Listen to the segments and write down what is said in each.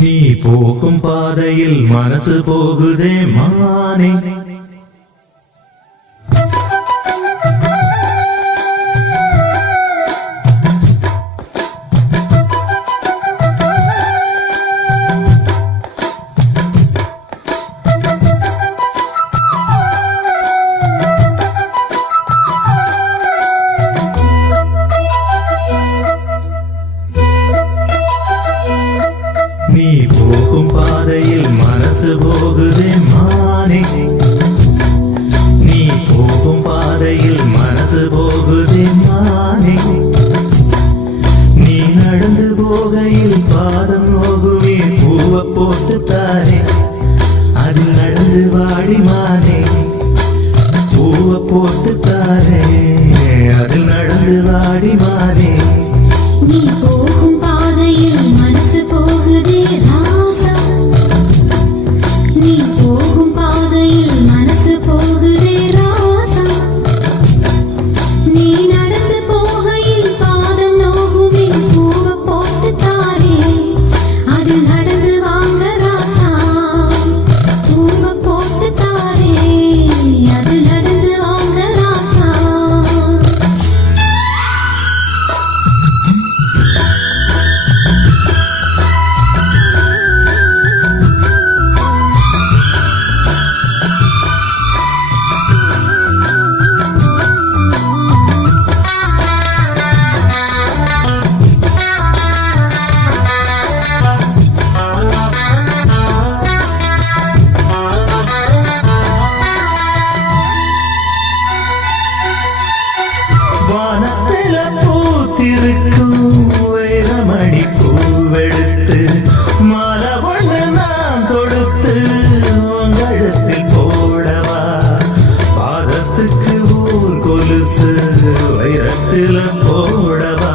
நீ போகும் பாதையில் மனசு போகுதே மானே. போகையில் பாதம் நோகுமே பூவ போட்டு தாரே. அது நடந்து வாடி மாறே பூவ போட்டு தாரே. அது நடந்து வாடி மாறே வானத்தில பூத்திருக்கும் வைரமணி பூவெடுத்து மாலை ஒண்ணு நான் தொடுத்து உங்கழுத்தில் போடவா? பாதத்துக்கு ஊர் கொலுசு போடவா?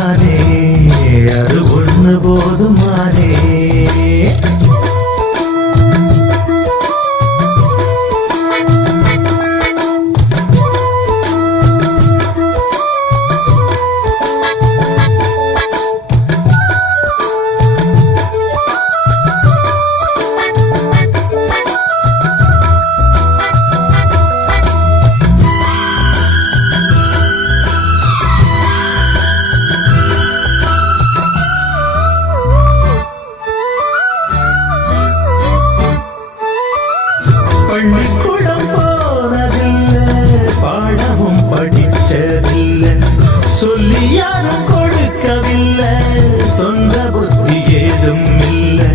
போதுமானே அது ஒன்று போதும் பள்ளிக்கூடம் சொல்லி யாரும் கொடுக்கவில்லை. சொந்த புத்தி ஏதும் இல்லை.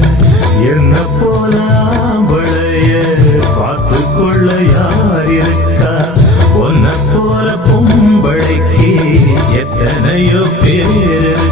என்ன போல ஆம்பளைய பார்த்து கொள்ள யார் இருக்கா? உன்ன போல பொம்பளைக்கு எத்தனையோ பேர்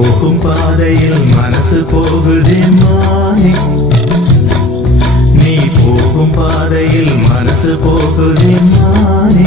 போகும் பாதையில் மனசு போகுதே மானே. நீ போகும் பாதையில் மனசு போகுதே மானே.